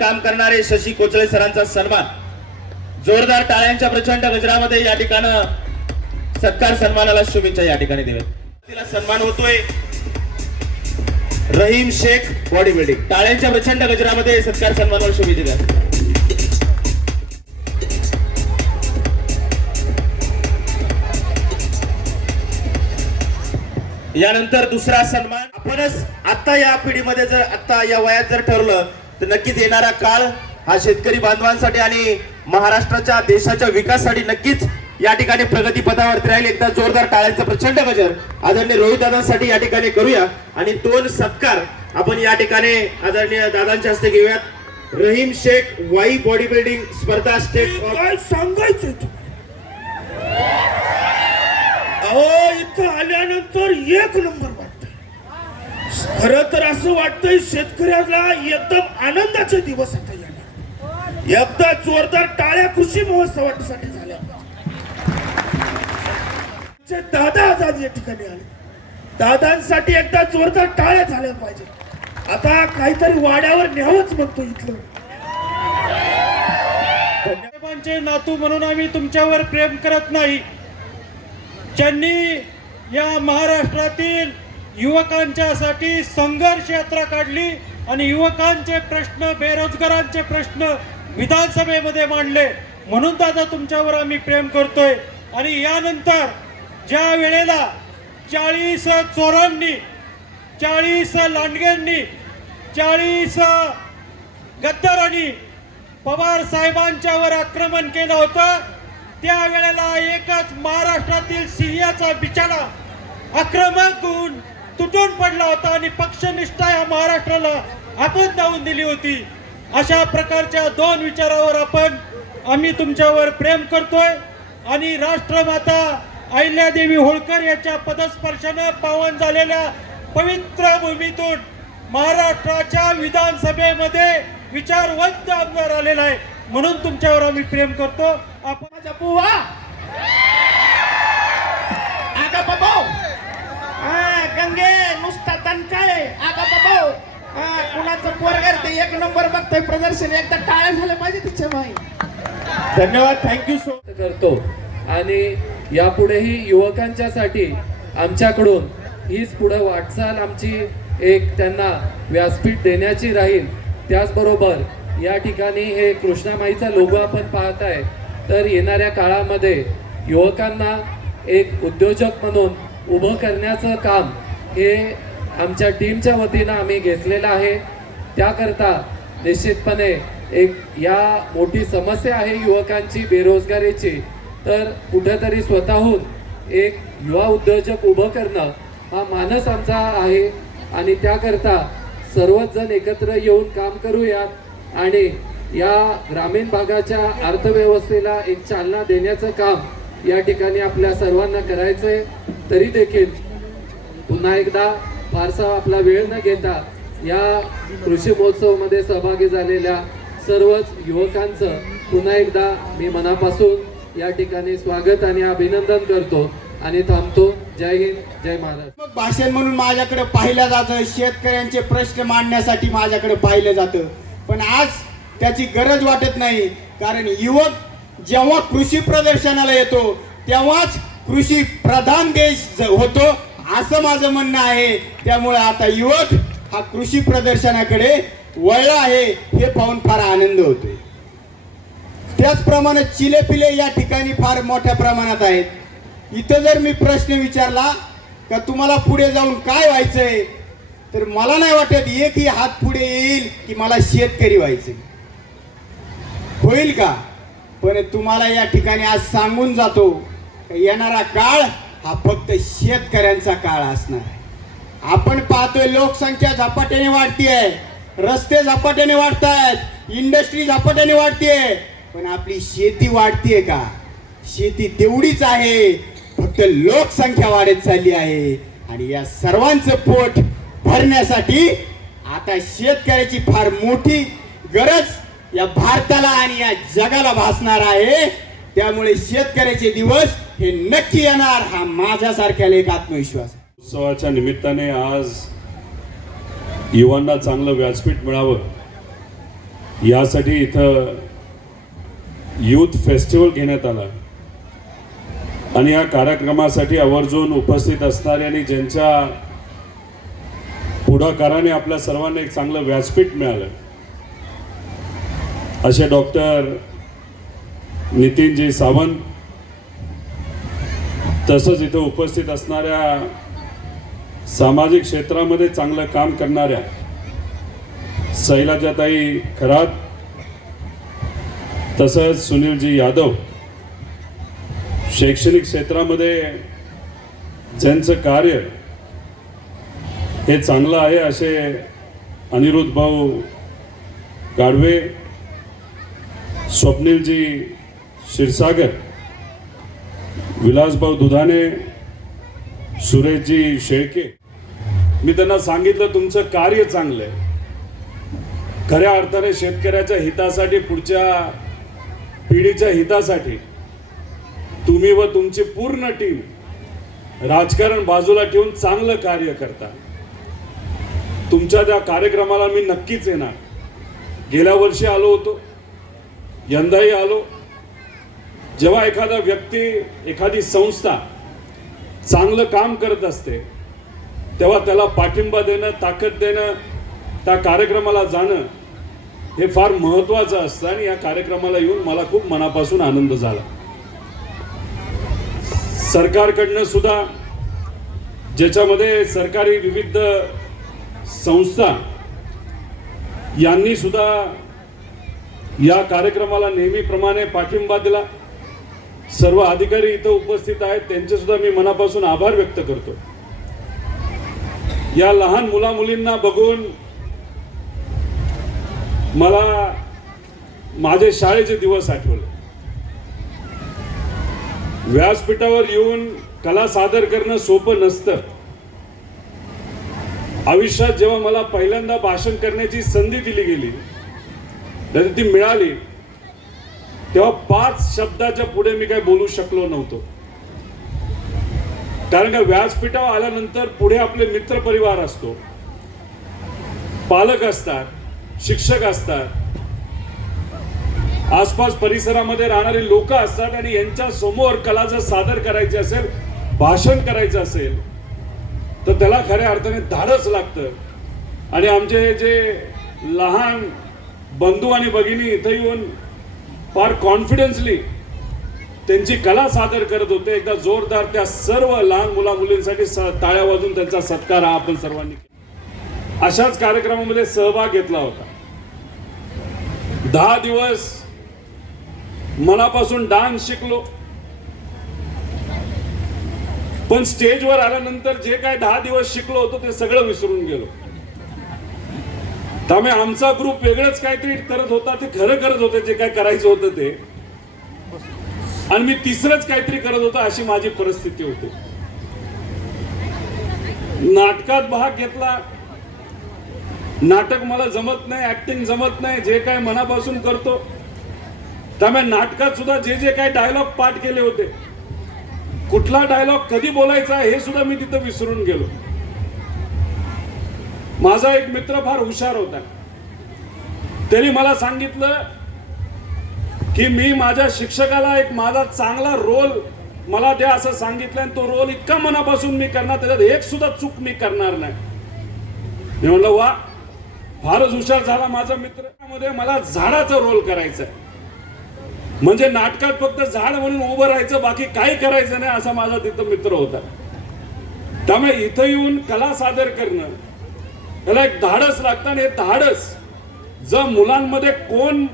काम करणारे शशी कोचळे सरांचा सन्मान. जोरदार टाळ्यांच्या प्रचंड गजरामध्ये या ठिकाणं सत्कार सन्मानाला शुभेच्छा या ठिकाणी देऊया तिला सन्मान होतोय. रहीम शेख बॉडी बिल्डिंग टाळ्यांच्या प्रचंड गजरामध्ये सत्कार सन्मानाला शुभेच्छा द्या यानंतर दुसरा सन्मान. आपणच आता या पिढीमध्ये जर आता या वयात जर ठरलं तर नक्कीच येणारा काळ हा शेतकरी बांधवांसाठी आणि महाराष्ट्राच्या देशाच्या विकासासाठी नक्कीच या ठिकाणी प्रगती पथावरती राहील. एकदा जोरदार टाळ्यांचा प्रचंड गजर आदरणीय रोहित दादांसाठी या ठिकाणी करूया. आणि दोन सत्कार आपण या ठिकाणी आदरणीय दादांच्या हस्ते घेऊयात. रहीम शेख वाई बॉडी बिल्डिंग स्पर्धा स्टेट सांगायचं? अहो इथं आल्यानंतर एक नंबर खर तर असं वाटतंय शेतकऱ्याला एकदम आनंदाचे दिवस आता येणार एकदा जोरदार टाळ्या कृषी महोत्सवासाठी झाल्या. दादा आजाद या ठिकाणी आले. दादांसाठी एकदा जोरदार टाळ्या झाल्या पाहिजे. आता काहीतरी वाड्यावर न्यावंच म्हणतो इथलं. साहेबांचे नातू म्हणून आम्ही तुमच्यावर प्रेम करत नाही. ज्यांनी या महाराष्ट्रातील युवकांच्यासाठी संघर्ष यात्रा काढली आणि युवकांचे प्रश्न बेरोजगारांचे प्रश्न विधानसभेमध्ये मांडले. म्हणून दादा तुमच्यावर आम्ही प्रेम करतोय. आणि यानंतर ज्या वेळेला चाळीस चोरांनी चाळीस लांडग्यांनी चाळीस गद्दारांनी पवार साहेबांच्यावर आक्रमण केलं होतं त्यावेळेला एकच महाराष्ट्रातील सिंहाचा बिचारा आक्रमक होऊन तुटून पडला होता आणि पक्षनिष्ठा या महाराष्ट्राला आपण जाऊन दिली होती. अशा प्रकारच्या दोन विचारावर आपण आम्ही तुमच्यावर प्रेम करतोय आणि राष्ट्रमाता अहिल्यादेवी होळकर यांच्या पदस्पर्शानं पावन झालेल्या पवित्र भूमीतून महाराष्ट्राच्या विधानसभेमध्ये विचारवंत आमदार आलेला आहे. म्हणून तुमच्यावर आम्ही प्रेम करतो. आपण एक नंबर बघतोय प्रदर्शन. एकदा टाळ्या झाल्या पाहिजे तिच्या भाई धन्यवाद थँक्यू सो करतो. आणि यापुढेही युवकांच्यासाठी आमच्याकडून हीच पुढे वाटचाल आमची एक त्यांना व्यासपीठ देण्याची राहील. त्याचबरोबर या ठिकाणी हे कृष्णामाईचा लोगो आपण पाहताय. तर येणाऱ्या काळामध्ये युवकांना एक उद्योजक म्हणून उभं करण्याचं काम हे आमच्या टीमच्या वतीनं आम्ही घेतलेलं आहे. त्याकरता निश्चितपणे एक या मोठी समस्या आहे युवकांची बेरोजगारीची. तर कुठेतरी स्वतःहून एक युवा उद्योजक उभं करणं हा मानस आमचा आहे आणि त्याकरता सर्वच जण एकत्र येऊन काम करूयात आणि या ग्रामीण भागाच्या अर्थव्यवस्थेला एक चालना देण्याचं काम या ठिकाणी आपल्या सर्वांना करायचंय. तरी देखील पुन्हा एकदा फारसा आपला वेळ न घेता या कृषी महोत्सवामध्ये सहभागी झालेल्या सर्वच युवकांचं पुन्हा एकदा मी मनापासून या ठिकाणी स्वागत आणि अभिनंदन करतो आणि थांबतो. जय हिंद जय महाराज मग भाषण म्हणून माझ्याकडे पाहिलं जातं शेतकऱ्यांचे प्रश्न मांडण्यासाठी माझ्याकडे पाहिलं जातं. पण आज त्याची गरज वाटत नाही कारण युवक जेव्हा कृषी प्रदर्शनाला येतो तेव्हाच कृषी प्रधान देश होतो असं माझं म्हणणं आहे. त्यामुळे आता युवक हा कृषी प्रदर्शनाकडे वळला आहे हे पाहून फार आनंद होतोय. त्याचप्रमाणे चिले पिले या ठिकाणी फार मोठ्या प्रमाणात आहेत. इथं जर मी प्रश्न विचारला का तुम्हाला पुढे जाऊन काय व्हायचंय? तर मला नाही वाटत एकही हात पुढे येईल की मला शेतकरी व्हायचे होईल का? पण तुम्हाला या ठिकाणी आज सांगून जातो येणारा काळ हा फक्त शेतकऱ्यांचा काळ असणार आहे. आपण पाहतोय लोकसंख्या झपाट्याने वाढतीये. रस्ते झपाट्याने वाढतायत. इंडस्ट्री झपाट्याने वाढतीये. पण आपली शेती वाढतीये का? शेती तेवढीच आहे. फक्त लोकसंख्या वाढत चालली आहे. आणि या सर्वांचं पोट भरण्यासाठी आता शेतकऱ्याची फार मोठी गरज या भारताला आणि या जगाला भासणार आहे. त्यामुळे शेतकऱ्याचे दिवस हे नक्की येणार हा माझ्यासारख्याला एक आत्मविश्वास. उत्सवाच्या निमित्ताने आज युवांना चांगलं व्यासपीठ मिळावं. यासाठी इथं यूथ फेस्टिवल घेण्यात आला. आणि या कार्यक्रमासाठी आवर्जून उपस्थित असणारे आणि ज्यांच्या पुढाकाराने आपल्या सर्वांना एक चांगलं व्यासपीठ मिळालं असे डॉक्टर नितीनजी सावंत तसंच इथं उपस्थित असणाऱ्या सामाजिक क्षेत्रामध्ये चांगलं काम करणाऱ्या सैलाजाताई खरात तसंच सुनीलजी यादव शैक्षणिक क्षेत्रामध्ये ज्यांचं कार्य हे चांगलं आहे असे अनिरुद्ध भाऊ गाढवे स्वप्नीलजी क्षीरसागर विलासभाऊ दुधाने सुरेशजी शेळके मी त्यांना सांगितलं तुमचं कार्य चांगलं आहे. खऱ्या अर्थाने शेतकऱ्याच्या हितासाठी पुढच्या पिढीच्या हितासाठी तुम्ही व तुमची पूर्ण टीम राजकारण बाजूला ठेवून चांगलं कार्य करता. तुमच्या त्या कार्यक्रमाला मी नक्कीच येणार. गेल्या वर्षी आलो होतो. यंदाही आलो. जेव्हा एखादा व्यक्ती एखादी संस्था चांगलं काम करत असते तेव्हा त्याला पाठिंबा देणं ताकद देणं त्या कार्यक्रमाला जाणं हे फार महत्वाचं असतं आणि या कार्यक्रमाला येऊन मला खूप मनापासून आनंद झाला. सरकारकडनं सुद्धा ज्याच्यामध्ये सरकारी विविध संस्था यांनी सुद्धा या कार्यक्रमाला नेहमीप्रमाणे पाठिंबा दिला. सर्व अधिकारी इथं उपस्थित आहेत त्यांचे सुद्धा मी मनापासून आभार व्यक्त करतो. या लहान मुला मुलींना बघून मला माझे शाळेचे दिवस आठवले. व्यासपीठावर येऊन कला सादर करणं सोपं नसतं. आयुष्यात जेव्हा मला पहिल्यांदा भाषण करण्याची संधी दिली गेली तर ती मिळाली तेव्हा पाच शब्दाच्या पुढे मी काय बोलू शकलो नव्हतो. कारण का व्यासपीठावर आल्यानंतर पुढे आपले मित्र परिवार असतो. पालक असतात शिक्षक असतात. आसपास परिसरामध्ये राहणारे लोक असतात आणि यांच्या समोर कला जर सादर करायची असेल भाषण करायचं असेल तर त्याला खऱ्या अर्थाने धाडच लागतं. आणि आमचे जे लहान बंधू आणि भगिनी इथं येऊन फार कॉन्फिडन्सली त्यांची कला सादर करत होते. एकदा जोरदार त्या सर्व लहान मुला मुलींसाठी स- टाळ्या वाजून त्यांचा सत्कार हा आपण सर्वांनी केला. अशाच कार्यक्रमामध्ये सहभाग घेतला होता. दहा दिवस मनापासून डान्स शिकलो. पण स्टेजवर आल्यानंतर जे काय दहा दिवस शिकलो होतो ते सगळं विसरून गेलो. त्यामुळे आमचा ग्रुप वेगळंच काहीतरी करत होता ते खरं करत होते जे काय करायचं होतं ते. आणि मी तिसरंच काहीतरी करत होतो अशी माझी परिस्थिती होती. नाटकात भाग घेतला. नाटक मला जमत नाही ऍक्टिंग जमत नाही जे काय मनापासून करतो. त्यामुळे नाटकात सुद्धा जे जे काय डायलॉग पाठ केले होते कुठला डायलॉग कधी बोलायचा हे सुद्धा मी तिथं विसरून गेलो. माझा एक मित्र फार हुशार होता. त्यांनी मला सांगितलं की मी माझ्या शिक्षकाला एक माझा चांगला रोल मला द्या असं सांगितलं आणि तो रोल इतका मनापासून मी करणार त्याच्यात एक सुद्धा चूक मी करणार नाही. मी म्हणलं वा फारच हुशार झाला माझा मित्रामध्ये मला झाडाचा रोल करायचा आहे म्हणजे नाटकात फक्त झाड म्हणून उभं राहायचं बाकी काही करायचं नाही असा माझा तिथं मित्र होता. त्यामुळे इथं येऊन कला सादर करणं त्याला एक धाडस लागतं आणि हे धाडस जर मुलांमध्ये कोण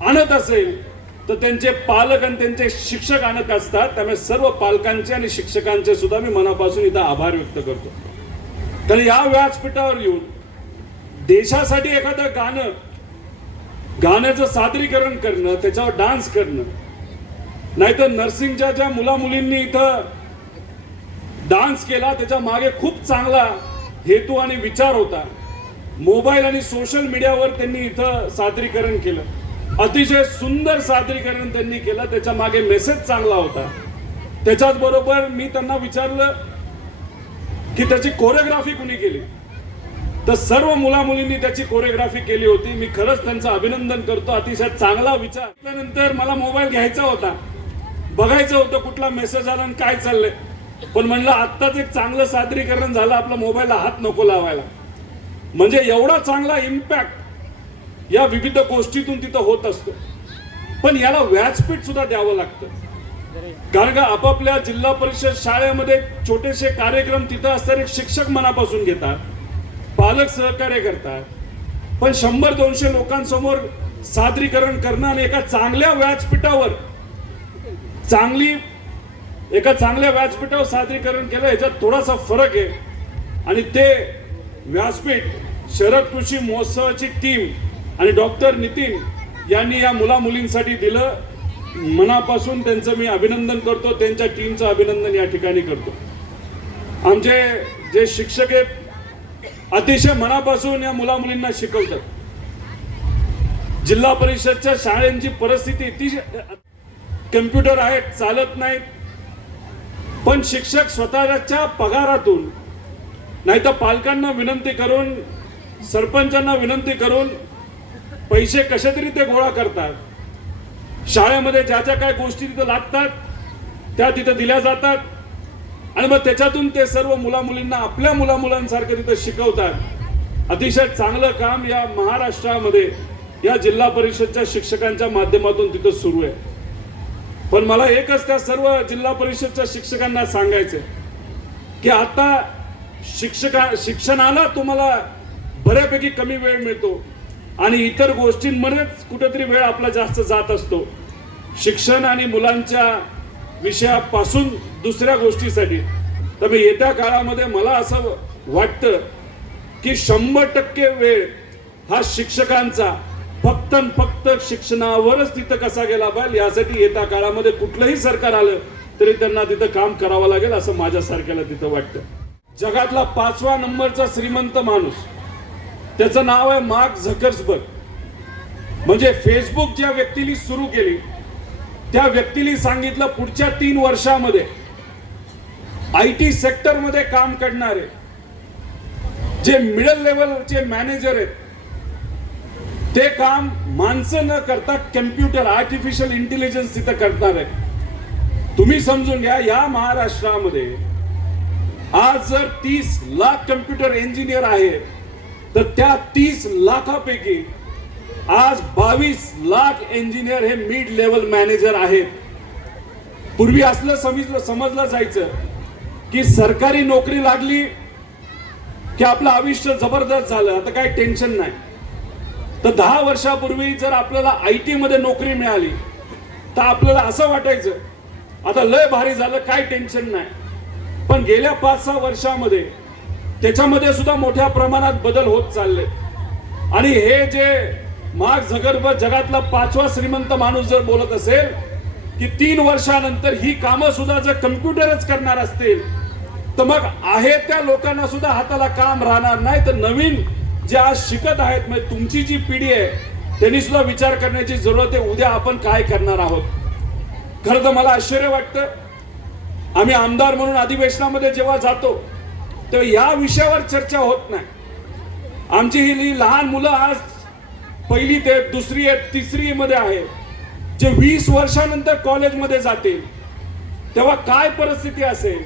आणत असेल तर त्यांचे पालक आणि त्यांचे शिक्षक आणत असतात. त्यामुळे सर्व पालकांचे आणि शिक्षकांचे सुद्धा मी मनापासून इथं आभार व्यक्त करतो. तर या व्यासपीठावर येऊन देशासाठी एखादं गाणं गाण्याचं सादरीकरण करणं त्याच्यावर डान्स करणं नाहीतर नर्सिंगच्या ज्या मुला मुलींनी इथं डान्स केला त्याच्यामागे खूप चांगला हेतू आणि विचार होता. मोबाईल आणि सोशल मीडियावर त्यांनी इथं सादरीकरण केलं. अतिशय सुंदर सादरीकरण त्यांनी केलं. त्याच्यामागे मेसेज चांगला होता. त्याच्याच बरोबर मी त्यांना विचारलं की त्याची कोरिओग्राफी कुणी केली? तर सर्व मुला मुलींनी त्याची कोरिओग्राफी केली होती. मी खरंच त्यांचं अभिनंदन करतो. अतिशय चांगला विचार त्यानंतर मला मोबाईल घ्यायचा होता. बघायचं होतं कुठला मेसेज आला आणि काय चाललंय. पण म्हणलं आत्ताच एक चांगलं सादरीकरण झालं. आपला मोबाईलला हात नको लावायला. म्हणजे एवढा चांगला इम्पॅक्ट या विविध गोष्टीतून तिथं होत असतो. पण याला व्यासपीठ सुद्धा द्यावं लागतं. कारण का आपापल्या जिल्हा परिषद शाळेमध्ये छोटेसे कार्यक्रम तिथं असणारे शिक्षक मनापासून घेतात पालक सहकार्य करतात. पण शंभर दोनशे लोकांसमोर सादरीकरण करणं आणि एका चांगल्या व्यासपीठावर चांगली एका चांगल्या व्यासपीठावर सादरीकरण केलं याच्यात थोडासा फरक आहे. आणि ते व्यासपीठ शरद कृषी महोत्सवाची टीम आणि डॉक्टर नितीन यांनी या मुला मुलींसाठी दिलं. मनापासून त्यांचं मी अभिनंदन करतो. त्यांच्या टीमचं अभिनंदन या ठिकाणी करतो. आमचे जे शिक्षक आहेत अतिशय मनापासून या मुला मुलींना शिकवतात. जिल्हा परिषदच्या शाळेंची परिस्थिती अतिशय कम्प्युटर आहेत चालत नाहीत. पण शिक्षक स्वतःच्या पगारातून नाही तर पालकांना विनंती करून सरपंचांना विनंती करून पैसे कसे तरी ते गोळा करतात. शाळेमध्ये ज्या ज्या काय गोष्टी तिथं लागतात त्या तिथं दिल्या जातात. आणि मग त्याच्यातून ते सर्व मुला मुलींना आपल्या मुला मुलांसारखं तिथं शिकवतात. अतिशय चांगलं काम या महाराष्ट्रामध्ये या जिल्हा परिषदच्या शिक्षकांच्या माध्यमातून तिथं सुरू आहे. पण मला एकच त्या सर्व जिल्हा परिषदच्या शिक्षकांना सांगायचं की आता शिक्षका शिक्षणाला तुम्हाला बऱ्यापैकी कमी वेळ मिळतो. आणि इतर गोष्टींमध्येच कुठेतरी वेळ आपला जास्त जात असतो. शिक्षण आणि मुलांच्या विषयापासून दुसऱ्या गोष्टीसाठी. तर मी येत्या काळामध्ये मला असं वाटतं की शंभर टक्के वेळ हा शिक्षकांचा फक्त फक्त शिक्षणावरच तिथं कसा गेला पाहिजे यासाठी येत्या काळामध्ये कुठलंही सरकार आलं तरी त्यांना तिथं काम करावं लागेल असं माझ्यासारख्याला तिथं वाटतं. जगातला पाचवा नंबरचा श्रीमंत माणूस त्याचं नाव आहे मार्क झकर्सबर्ग. म्हणजे फेसबुक ज्या व्यक्तीने सुरू केली त्या व्यक्तीने सांगितलं पुढच्या तीन वर्षामध्ये आय टी सेक्टरमध्ये काम करणारे जे मिडल लेवलचे मॅनेजर आहेत ते काम माणसं न करता कम्प्युटर आर्टिफिशियल इंटेलिजन्स तिथं करणार आहे तुम्ही समजून घ्या या महाराष्ट्रामध्ये आज जर तीस लाख कम्प्युटर इंजिनियर आहेत तर त्या तीस लाखापैकी आज बावीस लाख इंजिनियर हे मिड लेवल मॅनेजर आहेत. पूर्वी असलं समजलं समजलं जायचं की सरकारी नोकरी लागली की आपलं आयुष्य जबरदस्त झालं. आता काय टेन्शन नाही. तर दहा वर्षापूर्वी जर आपल्याला आय टी मध्ये नोकरी मिळाली तर आपल्याला असं वाटायचं आता लय भारी झालं काय टेन्शन नाही. पण गेल्या पाच सहा वर्षामध्ये त्याच्यामध्ये सुद्धा मोठ्या प्रमाणात बदल होत चालले. आणि हे जे मार्क झगरबर्ग जगातला पाचवा श्रीमंत माणूस जर बोलत असेल की तीन वर्षानंतर ही कामं सुद्धा जर कम्प्युटरच करणार असतील तर मग आहे त्या लोकांना सुद्धा हाताला काम राहणार नाही. तर नवीन जे आज शिकत आहेत म्हणजे तुमची जी पिढी आहे त्यांनी सुद्धा विचार करण्याची जरूरत आहे. उद्या आपण काय करणार आहोत? खरं तर मला आश्चर्य वाटतं. आम्ही आमदार म्हणून अधिवेशनामध्ये जेव्हा जातो तर या विषयावर चर्चा होत नाही. आमची ही लहान मुलं आज पहिली ते दुसरी आहे तिसरी मध्ये आहे. जे वीस वर्षानंतर कॉलेजमध्ये जातील तेव्हा काय परिस्थिती असेल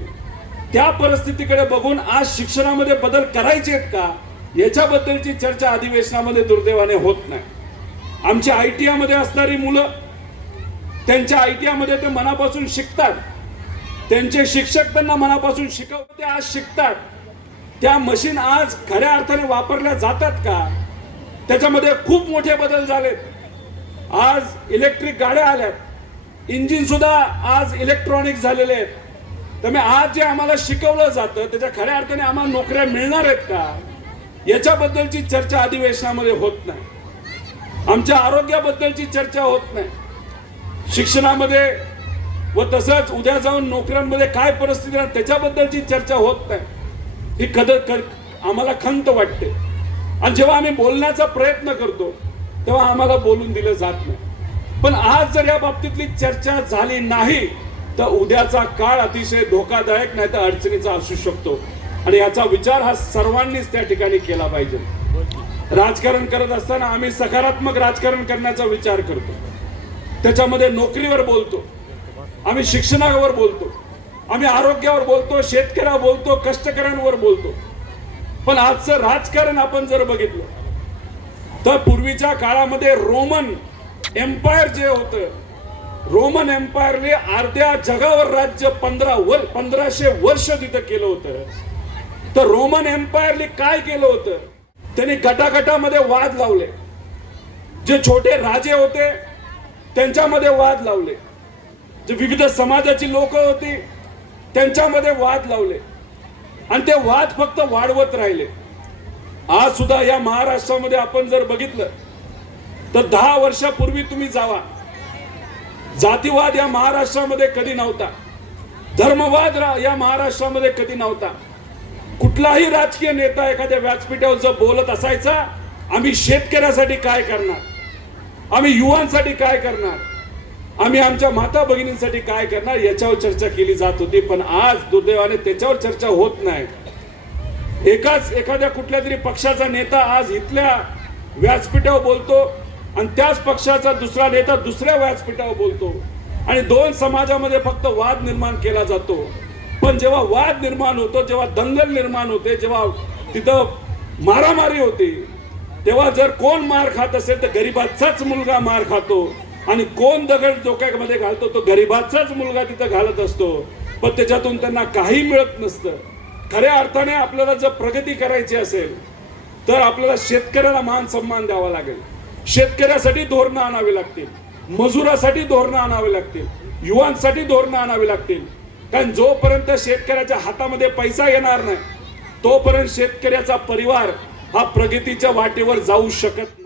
त्या परिस्थितीकडे बघून आज शिक्षणामध्ये बदल करायचे आहेत का याच्याबद्दलची चर्चा अधिवेशनामध्ये दुर्दैवाने होत नाही. आमची आय टी मध्ये असणारी मुलं त्यांच्या आय टी मध्ये ते मनापासून शिकतात. त्यांचे शिक्षक त्यांना मनापासून शिकवतात ते आज शिकतात. त्या मशीन आज खऱ्या अर्थाने वापरल्या जातात का? त्याच्यामध्ये खूप मोठे बदल झालेत. आज इलेक्ट्रिक गाड्या आल्यात. इंजिन सुद्धा आज इलेक्ट्रॉनिक झालेले आहेत. त्यामुळे आज जे आम्हाला शिकवलं जातं त्याच्या खऱ्या अर्थाने आम्हाला नोकऱ्या मिळणार आहेत का? याच्याबद्दलची चर्चा अधिवेशनामध्ये होत नाही. आमच्या आरोग्याबद्दलची चर्चा होत नाही. शिक्षणामध्ये व तसंच उद्या जाऊन नोकऱ्यांमध्ये काय परिस्थिती राहणार त्याच्याबद्दलची चर्चा होत नाही. ही कदर कर आम्हाला खंत वाटते. आणि जेव्हा आम्ही बोलण्याचा प्रयत्न करतो तेव्हा आम्हाला बोलून दिलं जात नाही. पण आज जर या बाबतीतली चर्चा झाली नाही तर उद्याचा काळ अतिशय धोकादायक नाही तर अडचणीचा असू शकतो. आणि याचा विचार हा सर्वांनीच त्या ठिकाणी केला पाहिजे. राजकारण करत असताना आम्ही सकारात्मक राजकारण करण्याचा विचार करतो. त्याच्यामध्ये नोकरीवर बोलतो. आम्ही शिक्षणावर बोलतो. आम्ही आरोग्यावर बोलतो शेतकऱ्या बोलतो कष्टकऱ्यांवर बोलतो. पण आजचं राजकारण आपण जर बघितलं तर पूर्वीच्या काळामध्ये रोमन एम्पायर जे होतं रोमन एम्पायरने अर्ध्या जगावर राज्य पंधरा वर पंधराशे वर्ष तिथं केलं होतं. तर रोमन एम्पायरने काय केलं होतं? त्यांनी गटागटामध्ये वाद लावले. जे छोटे राजे होते त्यांच्यामध्ये वाद लावले. जे विविध समाजाची लोक होती त्यांच्यामध्ये वाद लावले. आणि ते वाद फक्त वाढवत राहिले. आज सुद्धा या महाराष्ट्रामध्ये आपण जर बघितलं तर दहा वर्षापूर्वी तुम्ही जावा. जातीवाद या महाराष्ट्रामध्ये कधी नव्हता. धर्मवाद रा- या महाराष्ट्रामध्ये कधी नव्हता. कुठलाही राजकीय नेता एखाद्या व्यासपीठावर जर बोलत असायचा आम्ही शेतकऱ्यासाठी काय करणार? आम्ही युवांसाठी काय करणार? आम्ही आमच्या माता भगिनींसाठी काय करणार याच्यावर चर्चा केली जात होती पण आज दुर्दैवाने त्याच्यावर चर्चा होत नाही. एकाच एखाद्या कुठल्या तरी पक्षाचा नेता आज इथल्या व्यासपीठावर बोलतो आणि त्याच पक्षाचा दुसरा नेता दुसऱ्या व्यासपीठावर बोलतो. आणि दोन समाजामध्ये फक्त वाद निर्माण केला जातो. पण जेव्हा वाद निर्माण होतो जेव्हा दंगल निर्माण होते जेव्हा तिथं मारामारी होते तेव्हा जर कोण मार खात असेल तर गरीबाचाच मुलगा मार खातो. आणि कोण दगड डोक्यामध्ये घालतो तो गरीबाचाच मुलगा तिथं घालत असतो. पण त्याच्यातून त्यांना काही मिळत नसतं. खऱ्या अर्थाने आपल्याला जर प्रगती करायची असेल तर आपल्याला शेतकऱ्याला मान सन्मान द्यावा लागेल. शेतकऱ्यासाठी धोरणं आणावी लागतील. मजुरासाठी धोरणं आणावी लागतील. युवांसाठी धोरणं आणावी लागतील. कारण जोपर्यंत शेतकऱ्याच्या हातामध्ये पैसा येणार नाही तोपर्यंत शेतकऱ्याचा परिवार हा प्रगतीच्या वाटेवर जाऊ शकत